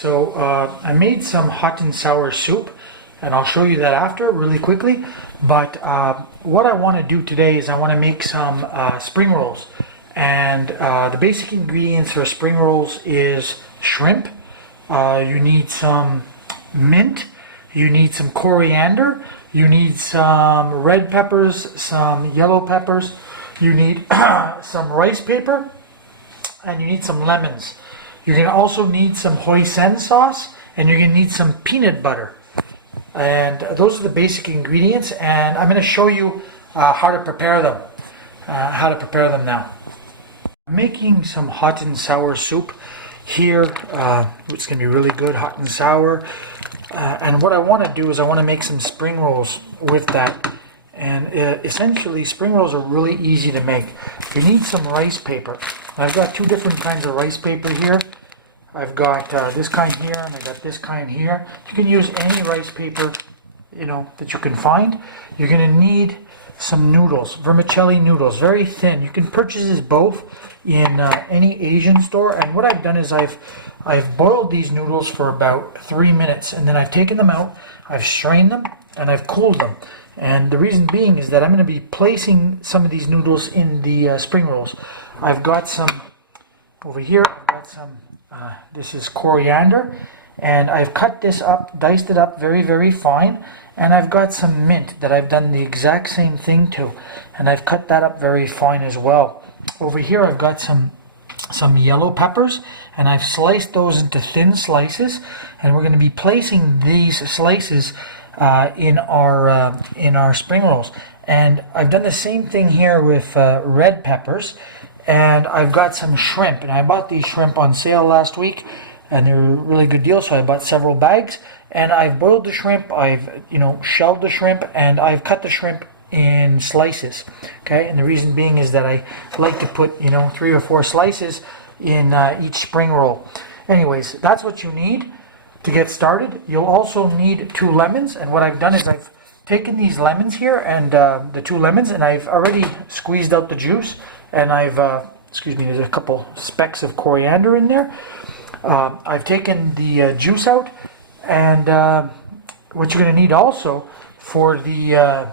So I made some hot and sour soup, and I'll show you that after really quickly. But what I want to do today is I want to make some spring rolls. And the basic ingredients for spring rolls is shrimp. You need some mint. You need some coriander. You need some red peppers, some yellow peppers. You need some rice paper, and you need some lemons. You're going to also need some hoisin sauce, and you're going to need some peanut butter. And those are the basic ingredients, and I'm going to show you how to prepare them. Now. I'm making some hot and sour soup here. It's going to be really good, hot and sour. And what I want to do is I want to make some spring rolls with that. And essentially, spring rolls are really easy to make. You need some rice paper. I've got two different kinds of rice paper here. I've got this kind here, and I got this kind here. You can use any rice paper, that you can find. You're going to need some noodles, vermicelli noodles, very thin. You can purchase this both in any Asian store. And what I've done is I've boiled these noodles for about 3 minutes, and then I've taken them out, I've strained them, and I've cooled them. And the reason being is that I'm going to be placing some of these noodles in the spring rolls. I've got some over here. I've got some. This is coriander, and I've cut this up, diced it up very, very fine. And I've got some mint that I've done the exact same thing to, and I've cut that up very fine as well. Over here, I've got some yellow peppers, and I've sliced those into thin slices. And we're going to be placing these slices in our spring rolls. And I've done the same thing here with red peppers. And I've got some shrimp, and I bought these shrimp on sale last week, and they're a really good deal, so I bought several bags. And I've boiled the shrimp, I've shelled the shrimp, and I've cut the shrimp in slices. Okay, and the reason being is that I like to put 3 or 4 slices in each spring roll. Anyways, that's what you need to get started. You'll also need 2 lemons, and what I've done is I've taken these lemons here, and the 2 lemons, and I've already squeezed out the juice. And I've, there's a couple specks of coriander in there. I've taken the juice out, and what you're going to need also for the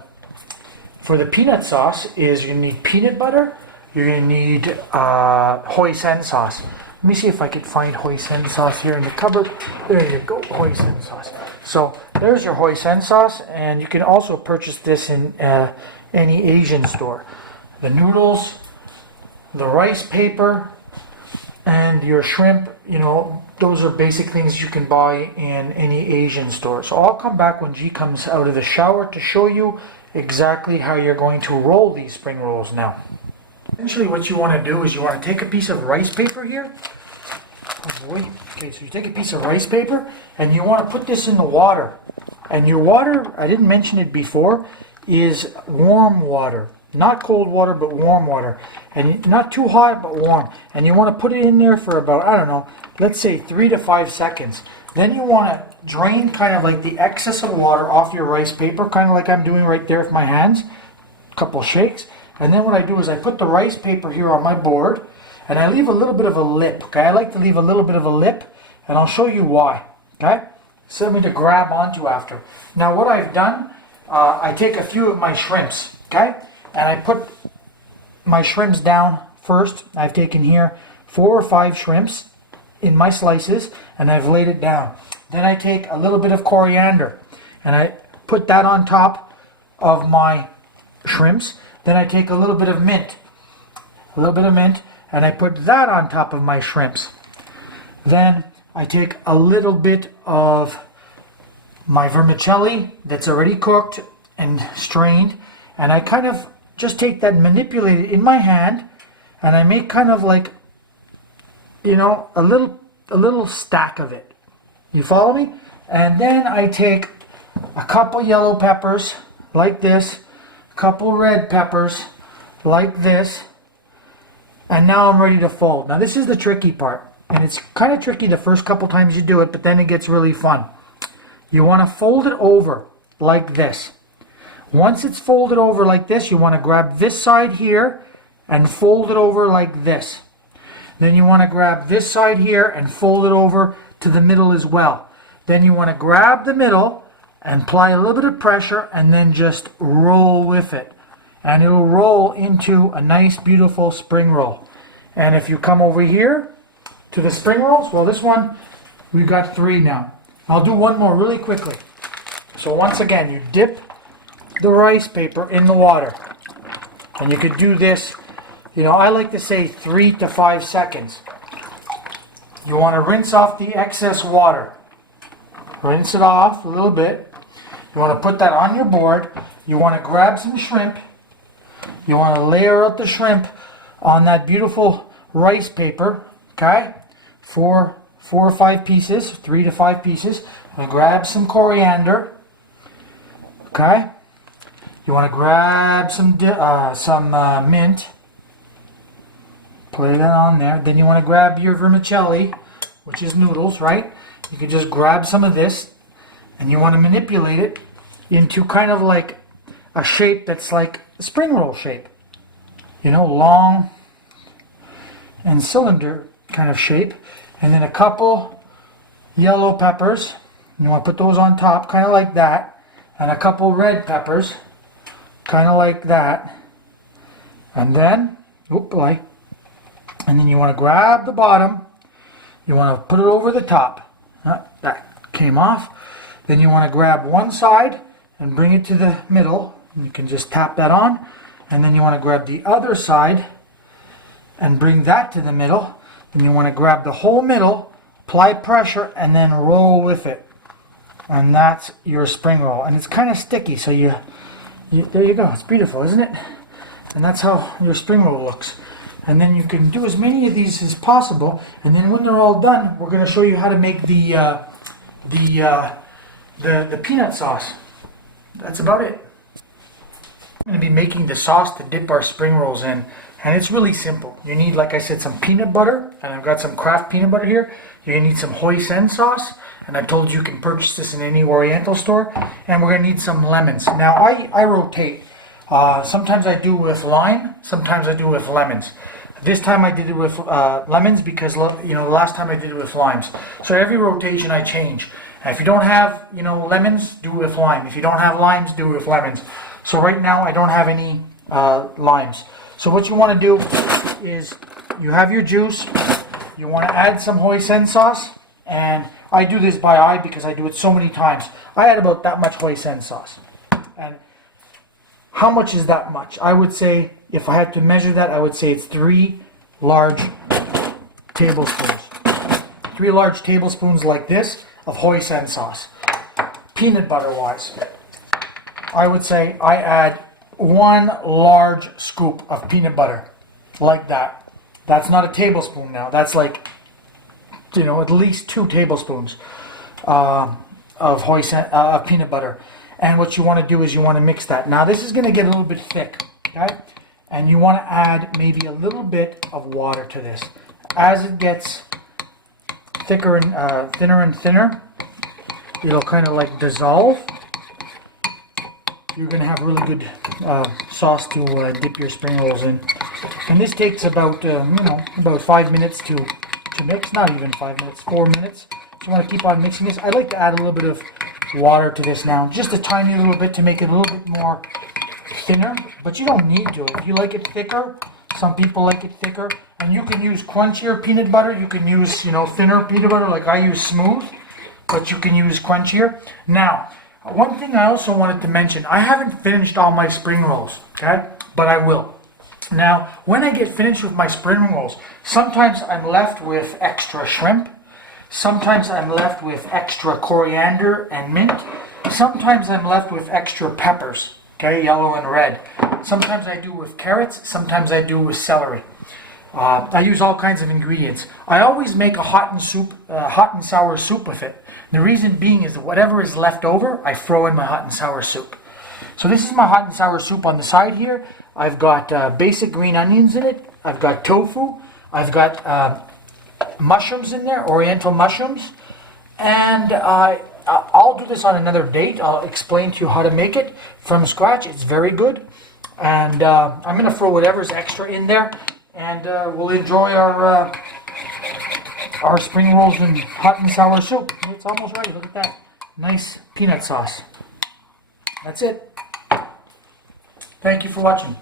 peanut sauce is you're going to need peanut butter. You're going to need hoisin sauce. Let me see if I can find hoisin sauce here in the cupboard. There you go, hoisin sauce. So there's your hoisin sauce, and you can also purchase this in any Asian store. The noodles, the rice paper, and your shrimp, those are basic things you can buy in any Asian store. So I'll come back when G comes out of the shower to show you exactly how you're going to roll these spring rolls now. Essentially what you want to do is you want to take a piece of rice paper here. Oh boy. Okay, so you take a piece of rice paper and you want to put this in the water. And your water, I didn't mention it before, is warm water. Not cold water, but warm water. And not too hot, but warm. And you want to put it in there for about, let's say 3 to 5 seconds. Then you want to drain kind of like the excess of water off your rice paper, kind of like I'm doing right there with my hands. A couple shakes. And then what I do is I put the rice paper here on my board, and I leave a little bit of a lip. Okay, I like to leave a little bit of a lip, and I'll show you why. Okay, something to grab onto after. Now what I've done, I take a few of my shrimps. Okay. And I put my shrimps down first. I've taken here 4 or 5 shrimps in my slices, and I've laid it down. Then I take a little bit of coriander, and I put that on top of my shrimps. Then I take a little bit of mint, and I put that on top of my shrimps. Then I take a little bit of my vermicelli that's already cooked and strained, and I kind of just take that and manipulate it in my hand, and I make kind of like, a little stack of it. You follow me? And then I take a couple yellow peppers like this, a couple red peppers like this, and now I'm ready to fold. Now this is the tricky part, and it's kind of tricky the first couple times you do it, but then it gets really fun. You want to fold it over like this. Once it's folded over like this, you want to grab this side here and fold it over like this. Then you want to grab this side here and fold it over to the middle as well. Then you want to grab the middle and apply a little bit of pressure and then just roll with it. And it'll roll into a nice, beautiful spring roll. And if you come over here to the spring rolls, well, this one, we've got 3 now. I'll do one more really quickly. So once again, you dip the rice paper in the water. And you could do this, you know, I like to say 3 to 5 seconds. You want to rinse off the excess water. Rinse it off a little bit. You want to put that on your board. You want to grab some shrimp. You want to layer out the shrimp on that beautiful rice paper, okay? 4 or 5 pieces, 3 to 5 pieces. And grab some coriander, okay? You want to grab some mint. Put that on there. Then you want to grab your vermicelli, which is noodles, right? You can just grab some of this, and you want to manipulate it into kind of like a shape that's like a spring roll shape. You know, long and cylinder kind of shape. And then a couple yellow peppers. You want to put those on top, kind of like that. And a couple red peppers, kind of like that. And then, and then you want to grab the bottom. You want to put it over the top. That came off. Then you want to grab one side and bring it to the middle. You can just tap that on. And then you want to grab the other side and bring that to the middle. Then you want to grab the whole middle, apply pressure, and then roll with it. And that's your spring roll. And it's kind of sticky, so there you go. It's beautiful, isn't it? And that's how your spring roll looks. And then you can do as many of these as possible. And then when they're all done, we're going to show you how to make the peanut sauce. That's about it. I'm going to be making the sauce to dip our spring rolls in. And it's really simple. You need, like I said, some peanut butter. And I've got some Kraft peanut butter here. You're going to need some hoisin sauce. And I told you can purchase this in any Oriental store. And we're going to need some lemons. Now, I rotate. Sometimes I do with lime. Sometimes I do with lemons. This time I did it with lemons because, you know, last time I did it with limes. So every rotation I change. And if you don't have, you know, lemons, do it with lime. If you don't have limes, do it with lemons. So right now I don't have any limes. So what you want to do is you have your juice. You want to add some hoisin sauce. And I do this by eye because I do it so many times. I add about that much hoisin sauce. And how much is that much? I would say, if I had to measure that, I would say it's 3 large tablespoons. 3 large tablespoons like this of hoisin sauce. Peanut butter wise, I would say I add 1 large scoop of peanut butter. Like that. That's not a tablespoon now. That's like, you know, at least 2 tablespoons of peanut butter. And what you want to do is you want to mix that. Now this is going to get a little bit thick, okay? And you want to add maybe a little bit of water to this. As it gets thicker and thinner and thinner, it'll kind of like dissolve. You're going to have really good sauce to dip your spring rolls in. And this takes about, about 5 minutes to mix. Not even 5 minutes, 4 minutes. So you want to keep on mixing this. I'd like to add a little bit of water to this now, just a tiny little bit to make it a little bit more thinner, but you don't need to. If you like it thicker, some people like it thicker, and you can use crunchier peanut butter. You can use, thinner peanut butter, like I use smooth, but you can use crunchier. Now, one thing I also wanted to mention, I haven't finished all my spring rolls, okay, but I will. Now, when I get finished with my spring rolls, sometimes I'm left with extra shrimp. Sometimes I'm left with extra coriander and mint. Sometimes I'm left with extra peppers, okay, yellow and red. Sometimes I do with carrots. Sometimes I do with celery. I use all kinds of ingredients. I always make a hot and sour soup with it. The reason being is that whatever is left over, I throw in my hot and sour soup. So this is my hot and sour soup on the side here. I've got basic green onions in it. I've got tofu. I've got mushrooms in there, Oriental mushrooms, and I'll do this on another date. I'll explain to you how to make it from scratch. It's very good, and I'm going to throw whatever's extra in there, and we'll enjoy our our spring rolls and hot and sour soup. It's almost ready. Look at that. Nice peanut sauce. That's it. Thank you for watching.